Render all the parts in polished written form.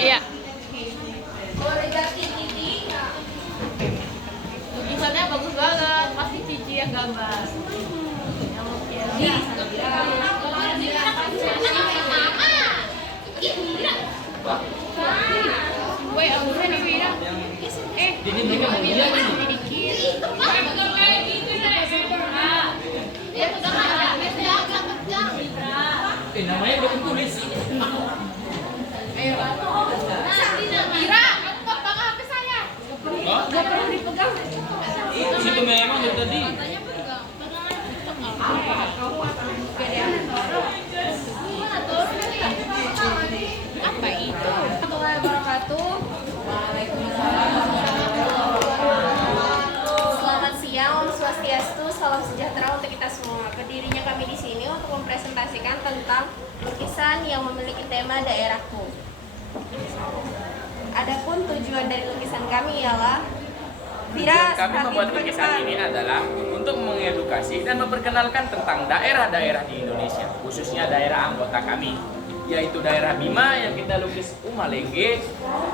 Iya. Lukisannya bagus banget, pasti Cici yang gambar. Woi, abisnya nih Wira. Jadi mereka mau lihat ini. Namanya udah tulis. Mira, kamu kok pegang HP saya? Oh? Gak perlu dipegang. Situ memang dari tadi. Apa itu? Warahmatullahi wabarakatuh. Selamat siang, Om Swastiastu, salam sejahtera untuk kita semua. Berdirinya kami di sini untuk mempresentasikan tentang lukisan yang memiliki tema daerahku. Adapun tujuan dari lukisan kami ialah Tujuan kami membuat lukisan ini adalah untuk mengedukasi dan memperkenalkan tentang daerah-daerah di Indonesia, khususnya daerah anggota kami, yaitu daerah Bima yang kita lukis Umalenge,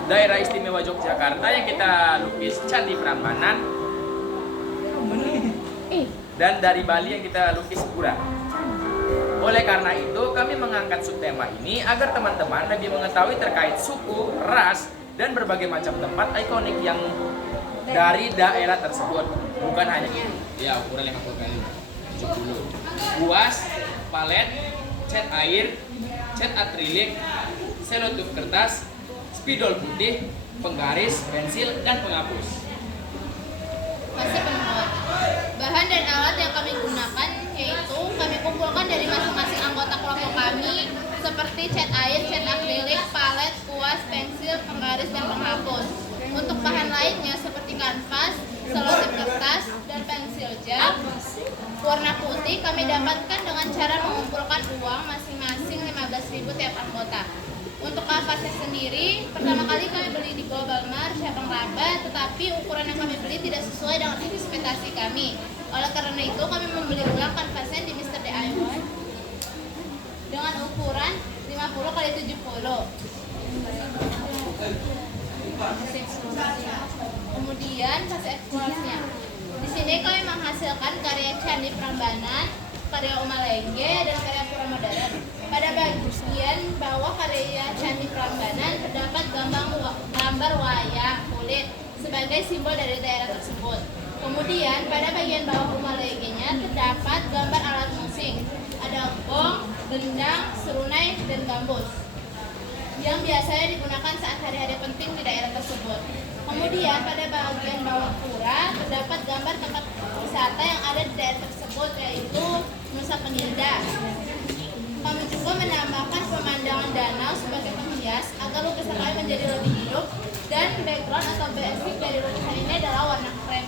daerah istimewa Yogyakarta yang kita lukis Candi Prambanan, dan dari Bali yang kita lukis Pura. Oleh karena itu, kami mengangkat subtema ini agar teman-teman lebih mengetahui terkait suku, ras, dan berbagai macam tempat ikonik yang dari daerah tersebut. Bukan hanya ya ukuran 50 kali 70. Kuas, palet, cat air, cat akrilik, selotip kertas, spidol putih, penggaris, pensil, dan penghapus. Masih penuh. Bahan dan alat yang kami gunakan yaitu kami kumpulkan dari masing-masing anggota kelompok kami seperti cat air, cat akrilik, palet, kuas, pensil, penggaris, dan penghapus. Untuk bahan lainnya seperti kanvas, selotip kertas, dan pensil cat warna putih kami dapatkan dengan cara mengumpulkan uang masing-masing 15.000 tiap anggota. Untuk kanvasnya sendiri, pertama kali kami beli di Global Mart, cabang Rabat, tetapi ukuran yang kami beli tidak sesuai dengan ekspektasi kami. Oleh karena itu, kami membeli ulang kanvasnya di Mr. DIY dengan ukuran 50 kali 70. Kemudian fase eksplorasinya. Di sini kami menghasilkan karya Candi Prambanan, karya Umalenge, dan karya Pura Modern. Pada bagian bawah karya Candi Prambanan terdapat gambar wayang kulit sebagai simbol dari daerah tersebut. Kemudian pada bagian bawah Umalenge-nya terdapat gambar alat musik. Ada gong, gendang, serunai, dan gambus yang biasanya digunakan saat hari-hari penting di daerah tersebut. Kemudian pada bagian bawah pura terdapat gambar tempat wisata yang ada di daerah tersebut, yaitu Nusa Penida. Kami juga menambahkan pemandangan danau sebagai penghias agar lukisan kami menjadi lebih hidup, dan background atau basic dari lukisan ini adalah warna krem.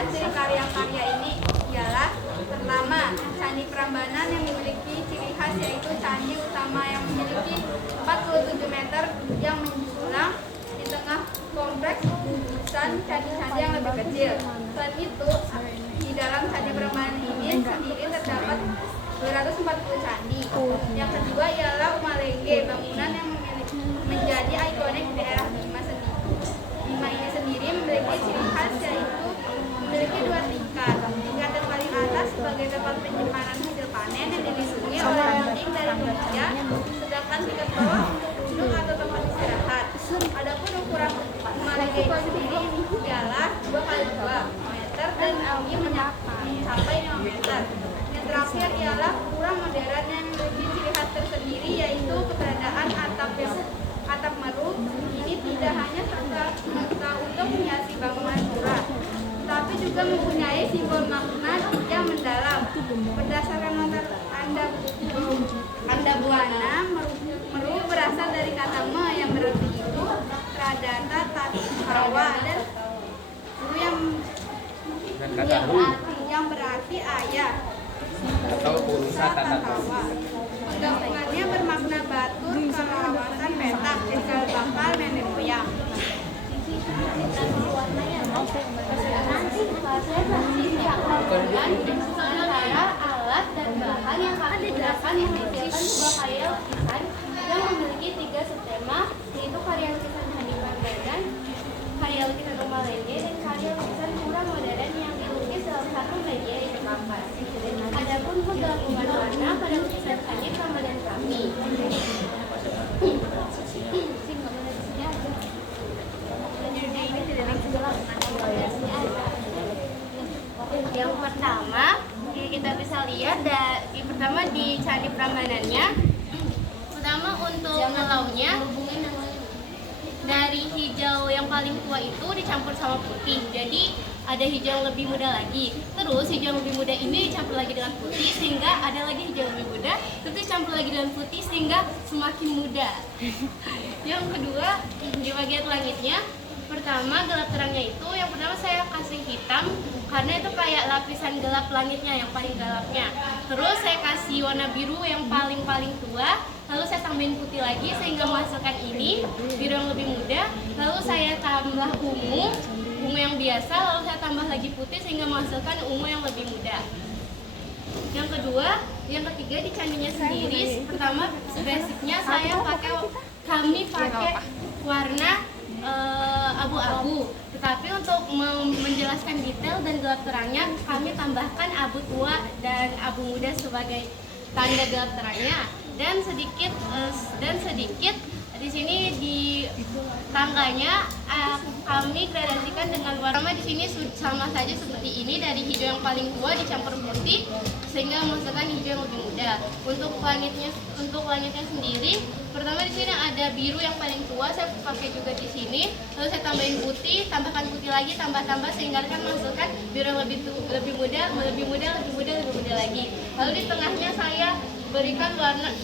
Dari karya-karya ini ialah pertama, Candi Prambanan yang memiliki ciri khas yaitu candi utama yang memiliki 47 meter yang menjulang di tengah kompleks gugusan candi-candi yang lebih kecil. Selain itu, di dalam Candi Prambanan ini sendiri terdapat 240 candi. Yang kedua ialah Umalenge, bangunan yang menjadi ikonik di daerah Bima sendiri. Bima ini sendiri memiliki ciri khas yaitu memiliki 2 tingkat. Tingkat yang paling atas sebagai tempat penyimpanan hasil panen yang dilindungi oleh dinding dari manusia, sedangkan tingkat bawah untuk duduk atau tempat istirahat. Adapun ukuran Umalenge ini sendiri ialah 2 kali 2 meter dan tinggi mencapai 5 meter. Yang terakhir ialah Pura Modern yang memiliki ciri khas tersendiri yaitu keberadaan atap meru. Ini tidak hanya serta untuk menghiasi bangunan pura, tapi juga mempunyai simbol makna yang mendalam. Berdasarkan noter Anda Buana, meru berasal dari kata me yang berarti itu, radata, tathawa, dan ru yang berarti ayah. atau Urusa Tata Tawa. Penggabungannya bermakna batur, kawasan peta, cikal bakal nenek moyang. Sementara alat dan bahan yang akan digunakan menghasilkan sebuah karya lukisan yang memiliki 3 subtema, yaitu karya lukisan Candi Prambanan, karya lukisan Umalenge, dan karya lukisan pura modern yang dilukis dalam satu media yaitu kanvas. Adapun penggabungan warna pada lukisan Candi Prambanan kami. Yang pertama kita bisa lihat pertama di Candi Prambanannya. Pertama untuk ngelaunya dari hijau yang paling tua itu dicampur sama putih, jadi ada hijau yang lebih muda lagi. Terus hijau yang lebih muda ini dicampur lagi dengan putih sehingga ada lagi hijau yang lebih muda, terus dicampur lagi dengan putih sehingga semakin muda. Yang kedua di bagian langitnya, pertama gelap terangnya itu yang pertama saya kasih hitam karena itu kayak lapisan gelap langitnya yang paling gelapnya. Terus saya kasih warna biru yang paling tua, lalu saya tambahin putih lagi sehingga menghasilkan ini biru yang lebih muda. Lalu saya tambah ungu yang biasa, lalu saya tambah lagi putih sehingga menghasilkan ungu yang lebih muda. Yang ketiga di candinya sendiri, pertama basicnya kami pakai warna abu-abu, tetapi untuk menjelaskan detail dan gelap terangnya kami tambahkan abu tua dan abu muda sebagai tanda gelap terangnya, dan sedikit di sini di tangganya kami gradasikan dengan warna. Di sini sama saja seperti ini, dari hijau yang paling tua dicampur putih sehingga menghasilkan hijau yang lebih muda. Untuk langitnya sendiri, pertama di sini ada biru yang paling tua, saya pakai juga di sini. Lalu saya tambahin putih, tambahkan putih lagi, tambah sehingga akan menghasilkan biru yang lebih muda lagi. Lalu di tengahnya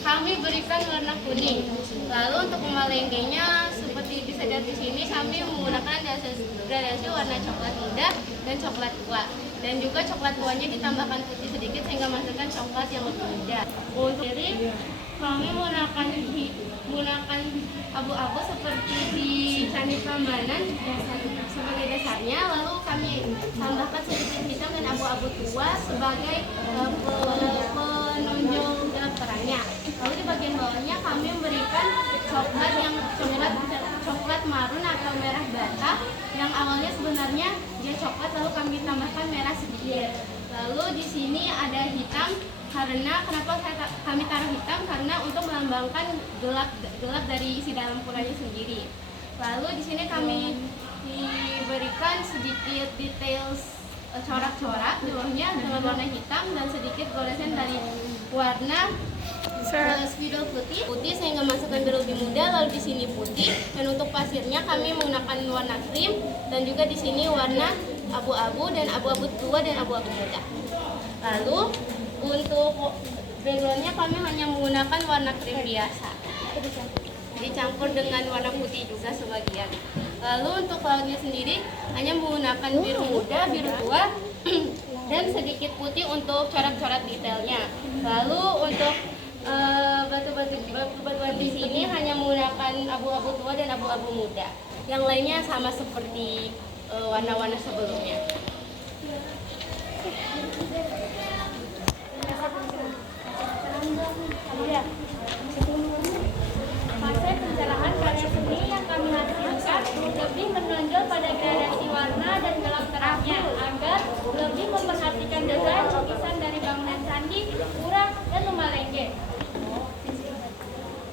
kami berikan warna kuning. Lalu untuk Umalengenya seperti bisa dilihat di sini, kami menggunakan gradasi warna coklat muda dan coklat tua. Dan juga coklat tuanya ditambahkan putih sedikit sehingga menghasilkan coklat yang lebih muda. Untuk diri, kami menggunakan abu-abu seperti di Candi Prambanan sebagai dasarnya, lalu kami tambahkan sedikit hitam dan abu-abu tua sebagai penunjang gelap terangnya. Lalu di bagian bawahnya kami memberikan coklat marun atau merah bata yang awalnya sebenarnya dia coklat, lalu kami tambahkan merah sedikit. Lalu di sini ada hitam karena kami taruh hitam karena untuk melambangkan gelap dari isi dalam puranya sendiri. Lalu di sini kami diberikan sedikit detail corak-corak di bawahnya dengan warna hitam dan sedikit goresan dari warna spidol putih sehingga masukkan biru lebih muda. Lalu di sini putih, dan untuk pasirnya kami menggunakan warna krim, dan juga di sini warna abu-abu dan abu-abu tua dan abu-abu muda. Lalu untuk backgroundnya kami hanya menggunakan warna krim biasa, dicampur dengan warna putih juga sebagian. Lalu untuk lautnya sendiri hanya menggunakan biru muda, biru tua, dan sedikit putih untuk corak-corak detailnya. Lalu untuk batu-batuan di sini hanya menggunakan abu-abu tua dan abu-abu muda. Yang lainnya sama seperti warna-warna sebelumnya. Fase pencerahan karya seni yang kami hasilkan lebih menonjol pada gradasi warna dan gelap terangnya agar lebih memperhatikan desain lukisan dari bangunan candi, pura, dan Umalenge.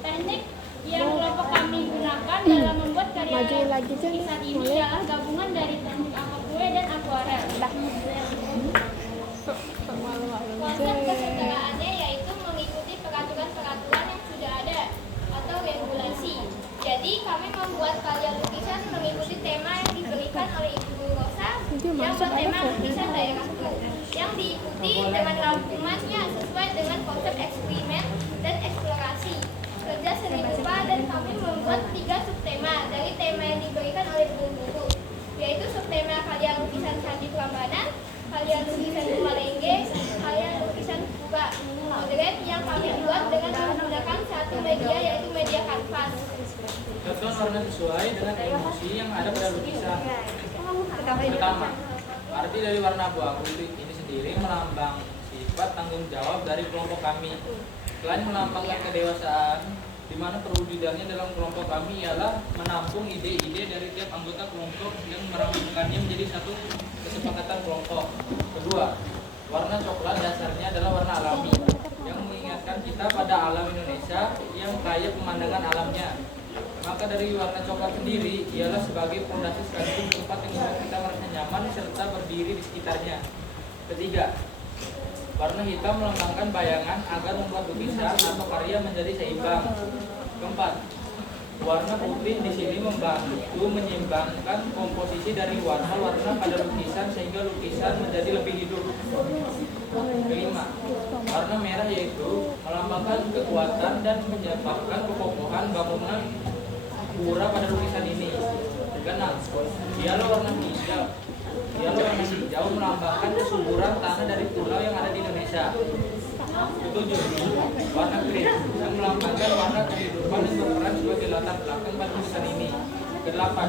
Teknik yang kelompok kami gunakan dalam membuat karya lukisan ini adalah gabungan dari teknik aquarelle dan akuarel. Konsep kesenggayaannya yaitu mengikuti peraturan-peraturan yang sudah ada atau regulasi. Jadi kami membuat karya lukisan mengikuti tema yang diberikan oleh Ibu Rosa yang bertema lukisan daerahku, yang diikuti dengan rangkumannya sesuai dengan konsep eksperimen dan eksplorasi kerja seni rupa, dan kami membuat 3 subtema dari tema yang diberikan oleh guru-guru, yaitu subtema karya lukisan Candi Prambanan, karya lukisan Umalenge, karya lukisan pura. warna sesuai dengan emosi yang ada pada lukisan. Pertama, arti dari warna abu-abu ini sendiri melambang sifat tanggung jawab dari kelompok kami. Selain melambangkan kedewasaan, di mana perwujudannya dalam kelompok kami ialah menampung ide-ide dari tiap anggota kelompok yang merampungkannya menjadi satu kesepakatan kelompok. Kedua, warna coklat dasarnya adalah warna alami yang mengingatkan kita pada alam Indonesia yang kaya pemandangan alamnya. Maka dari warna coklat sendiri ialah sebagai fondasi sekaligus tempat yang membuat kita merasa nyaman serta berdiri di sekitarnya. Ketiga, warna hitam melambangkan bayangan agar membuat lukisan atau karya menjadi seimbang. Keempat, warna putih di sini membantu menyeimbangkan komposisi dari warna-warna pada lukisan sehingga lukisan menjadi lebih hidup. Kelima, warna merah yaitu melambangkan kekuatan dan menyebabkan kekokohan bangunan pura pada lukisan ini. Keenam, dialah warna hijau. Dialah warna hijau melambangkan kesuburan tanah dari pulau yang ada di Indonesia. Ketujuh, warna green yang melambangkan warna kehidupan yang berperan sebagai latar belakang pada lukisan ini. Kedelapan,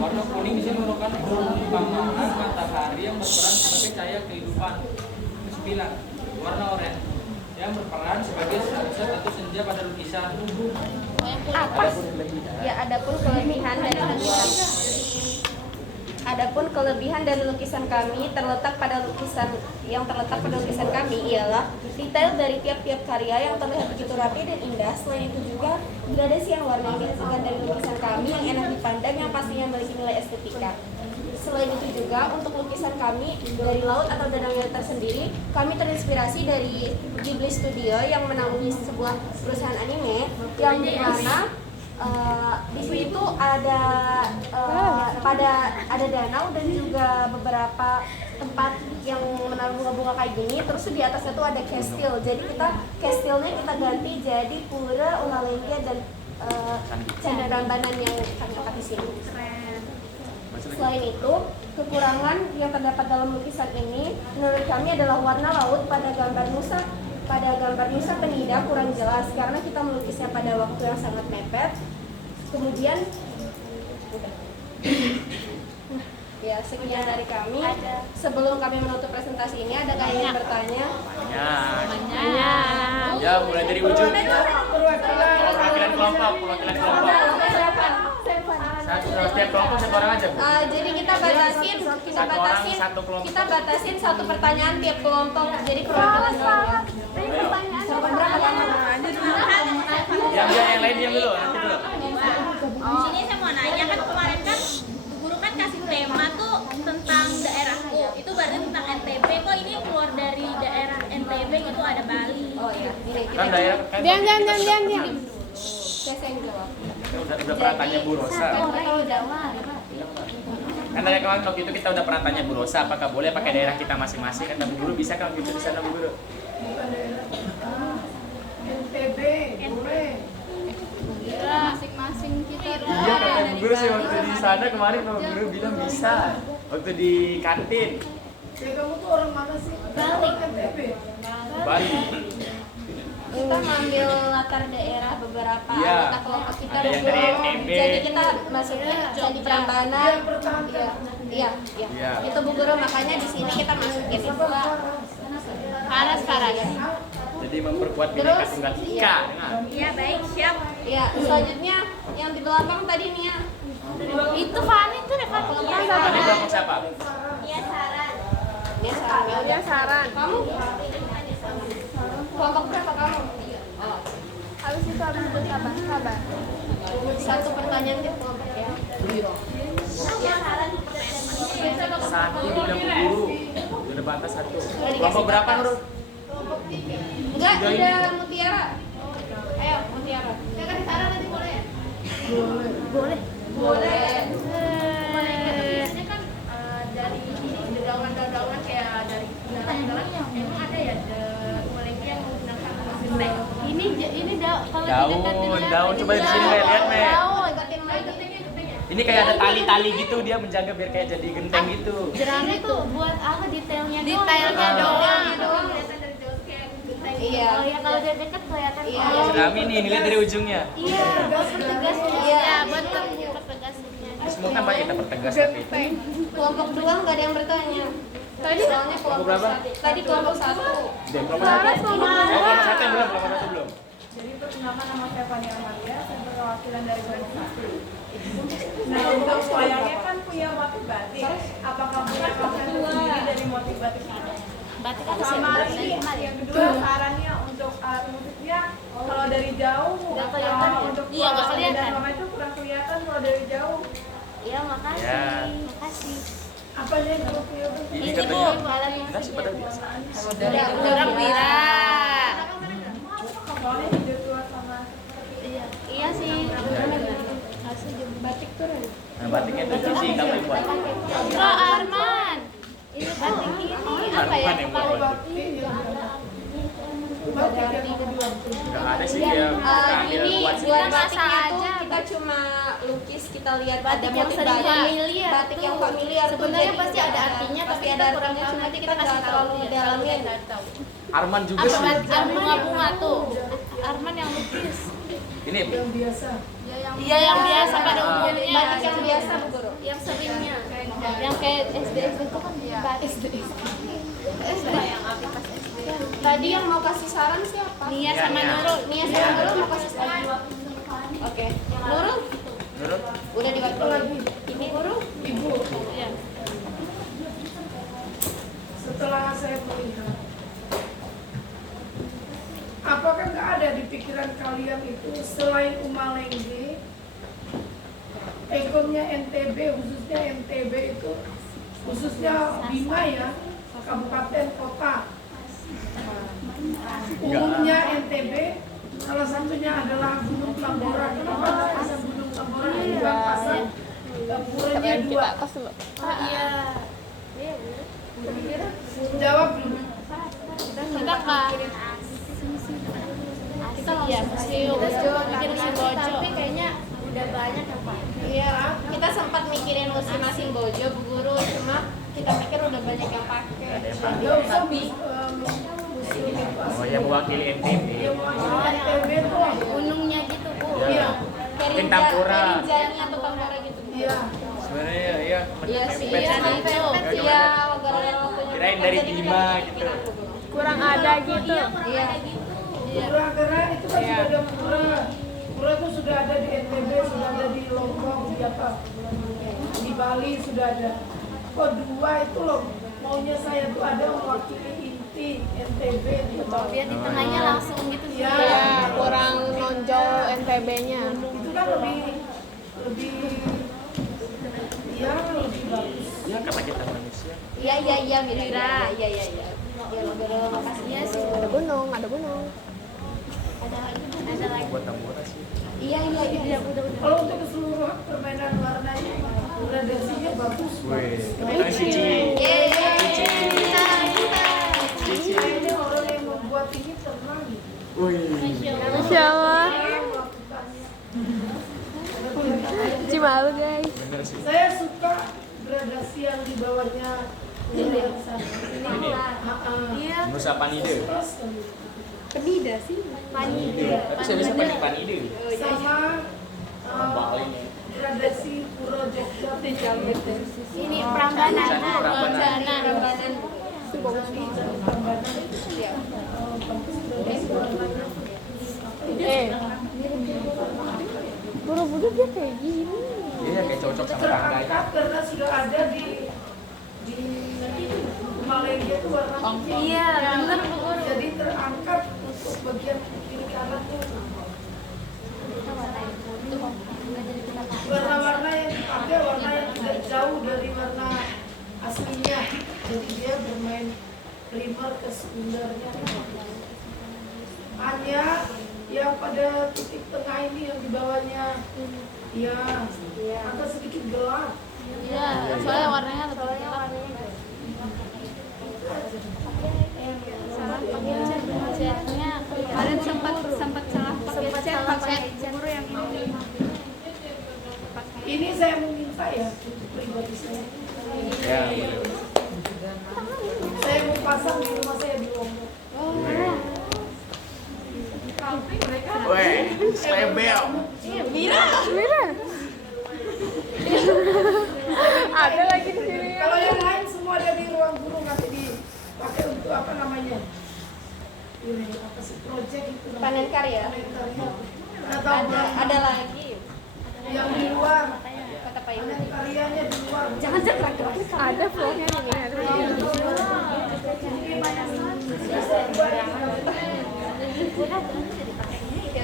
warna kuning di sini merupakan perumpamaan matahari yang berperan sebagai cahaya kehidupan. Kesembilan, warna oranye yang berperan sebagai sunset atau senja pada lukisan. Adapun kelebihan dari lukisan kami terletak pada lukisan kami ialah detail dari tiap-tiap karya yang terlihat begitu rapi dan indah. Selain itu juga gradasi yang warna yang dihasilkan dari lukisan kami yang enak dipandang yang pastinya memiliki nilai estetika. Selain itu juga untuk lukisan kami dari laut atau danau yang tersendiri, kami terinspirasi dari Ghibli Studio yang menaungi sebuah perusahaan anime yang dimana di situ ada ada danau dan juga beberapa tempat yang menaruh bunga-bunga kayak gini. Terus di atasnya tuh ada kastil. Jadi kastilnya kita ganti jadi pura Umalengge dan Candi Prambanan yang kami angkat di sini. Selain itu, kekurangan yang terdapat dalam lukisan ini menurut kami adalah warna laut pada gambar Nusa Penida kurang jelas karena kita melukisnya pada waktu yang sangat mepet. Kemudian ya sekian dari kami. Sebelum kami menutup presentasi ini, ada yang ingin bertanya? Ya, mulai dari ujung. Perwakilan kelompok. Setiap kelompok satu orang aja, Bu. Jadi kita batasin satu pertanyaan tiap kelompok. Jadi perwakilan kelompok. Yang lain diam dulu, nanti dulu. Sini saya mau nanya, kan kemarin kan guru kan kasih tema tuh tentang daerahku. Itu berarti tentang NTB. Kok ini keluar dari daerah NTB gitu, ada Bali. Oh iya, ini Kan daerah kan. Diam. saya yang jawab. Udah pernah tanya Bu Rosa. Kan dari kemarin waktu itu kita udah pernah tanya Bu Rosa apakah boleh pakai daerah kita masing-masing. Kata Bu Guru, bisa kan gitu di sana Bu Guru? NTB, boleh. Masing-masing kita. Iya, kata Bu Guru sih waktu di sana kemarin Bu Guru bilang bisa. Waktu di kantin. Kamu tuh orang mana sih? Bali. NTB. Bali. Kita mengambil latar daerah beberapa Iya. anggota kelompok kita Ada yang dari NTB. Jadi kita masuknya Candi Prambanan. Iya. Iya. Itu Bu Guru, makanya di sini kita masukin itu. Paras. Jadi memperkuat Bhinneka Tunggal Ika. Dengar. Iya, baik, siap. Iya, selanjutnya yang di belakang tadi nih ya. Itu Fani tuh deh, Fani. Tadi kelompok siapa? Iya, saran. Dia saran. Kamu? Kelompok berapa kamu? Oh. Habis itu sabar. Satu pertanyaan tiap kelompok ya. Satu bilang Bu Guru. Udah batas satu. Kelompok berapa Nurul? Enggak, udah Mutiara. Ayo, Mutiara. Saya kasih saran nanti boleh ya? Boleh. Biasanya kan dari daungan kayak dari daun emang ada ya mulai yang menggunakan mesin teh. Ini kalau Daun. Coba di sini Mel, lihat Mel. Getengnya. Ini kayak ada tali-tali gitu, dia menjaga biar kayak jadi genteng gitu. jerami tuh buat apa detailnya Detailnya doang. doang. Kelihatan dari jauh kayak genteng Iya. Oh ya kalau dari dekat kelihatan. Iya. Tsunami nih, lihat dari ujungnya. Iya, pertegas. Iya, betul pertegasnya. Semua kan banyak kita pertegas tapi itu. Kelompok 2 nggak ada yang bertanya. Tadi soalnya kelompok berapa? 1. Tadi kelompok 1. Dan kelompok satu yang belum, kelompok satu belum. Jadi perkenalkan, nama saya Fani Amalia, saya perwakilan dari kelompok 1. Nah, untuk wayangnya kan punya motif batik. Apakah punya konsep sendiri dari motif batik itu? Batik apa sih? Sama lagi, yang kedua arahnya untuk alat musiknya kalau dari jauh Nggak kelihatan ya? untuk Iya, nggak suara kelihatan. dan sama itu kurang kelihatan kalau dari jauh. Iya, makasih. Ya. Makasih. Apa aja yang perlu Ini Ini katanya Bu, alatnya. enggak sih padahal biasa. Kurang Wira. Soalnya hijau tua sama Iya sih. Batik turun. Nah, batiknya itu cuci kamu yang buat. Bro Arman. Ini batik ini apa ya? Arman yang buat batik. Enggak ada sih dia ambil Ini buat sih. buat Kita masak batiknya tuh aja. kita cuma lukis, kita lihat Batik ada yang motif sering batik, familiar batik yang tuh. familiar tuh, Sebenarnya jadi pasti ada artinya, tapi pasti kita ada kurang artinya, tahu. cuma Nanti kita kita kasih nggak tahu. terlalu ngedalamin. Arman juga Apa sih. bunga-bunga tuh? Arman yang lukis. Ini biasa. Iya yang biasa pada umumnya. Batik yang biasa Bu Guru. Yang seringnya. Yang kayak SD itu kan batik. SD yang apa pas SD? Tadi yang mau kasih saran siapa? Nia sama Nia. Nurul. Nia sama Nurul mau kasih saran. Oke. Nurul Nurul. udah dibantu lagi. Ibu Guru? Ibu, Iya. setelah saya melihat, apakah nggak ada di pikiran kalian itu selain Umalenge, ekornya NTB, khususnya NTB itu, khususnya Bima ya, kabupaten kota. Umumnya NTB, salah satunya adalah Gunung Tambora. Kenapa ada Gunung Tambora di Bangkasan? Puranya 2. Iya. Jawab dulu. Kita kan. Kita ya museum. Bikin museum Bojo. Tapi kayaknya udah banyak ya Pak. Iya, kita sempat mikirin masing-masing bojo Bu Guru, cuma kita pikir udah banyak yang pakai. Nggak usah museum itu Oh, yang mewakili NTB. yang NTB tuh. Gunungnya gitu Bu. Iya, Mungkin Tambora. Rinjani atau Tambora gitu. iya. Sebenarnya ya. Iya sih, Pempek iya sih. itu. Iya, gara-gara punya Kirain dari Bima gitu. kurang ada gitu. Iya. Pura-pura itu kan sudah ada pura. Pura itu sudah ada di NTB, sudah ada di Lombok, di apa? Di Bali sudah ada. Kok 2 itu loh, maunya saya tuh ada mewakili inti NTB gitu. Biar di tengahnya langsung gitu sih. Iya, kurang nonjol NTB-nya. itu kan lebih ya lebih bagus. Ya karena kita manusia. Iya, Mira. Iya. Ya, Guru, makasih. Iya sih. Ada gunung. Ada lagi. Buat Tambora sih. Iya. Kalau untuk keseluruhan permainan warnanya, gradasinya bagus. Wih, kita Cici. Kayaknya orang yang membuat ini tenang gitu. Masya Allah. Cimalu guys. Bener sih. Saya suka gradasi yang di bawahnya ini yang sana. Iya. Nusa Panide. Penida sih. Tapi saya bisa pakai Panide. Sama Bali nih. gradasi Pura Jogja. Ini Prambanan. Candi Prambanan. Prambanan. Buru-buru dia kayak gini. Iya kayak cocok sama tangganya. Terangkat karena sudah ada di Malaysia itu warna putih. Iya, benar Bu Guru. Jadi terangkat untuk bagian kiri kanan tuh warna-warna yang dipakai, warna yang tidak jauh dari warna aslinya. Jadi dia bermain primer ke sekundernya. Hanya yang pada titik tengah ini yang di bawahnya ya agak sedikit gelap. Iya, soalnya warnanya lebih gelap. Catnya kemarin sempat salah pakai cat Guru yang ini. Ini saya mau minta ya untuk pribadi saya. Ya, boleh. Saya mau pasang di rumah saya di Lombok. ini apa sih project itu namanya? Panen karya. Panen karya. Atau Ada lagi. yang di luar, Kata Pak Ibu. panen karyanya di luar. Jangan laki-laki. Ada vlognya nih.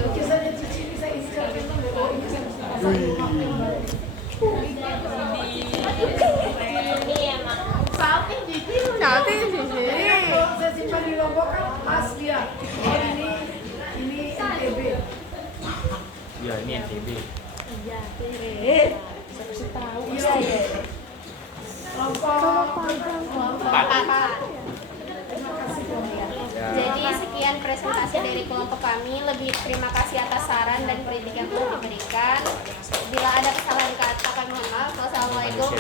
Lukisannya Cici ini saya incar memang. Oh, ini saya kalau saya simpan di Lombok kan pas dia. Oh, ini NTB. Ya, ini NTB. Iya. Empat. Jadi sekian presentasi dari kelompok kami. Lebih terima kasih atas saran dan kritik yang telah diberikan. Bila ada kesalahan kata kami mohon maaf. Wassalamualaikum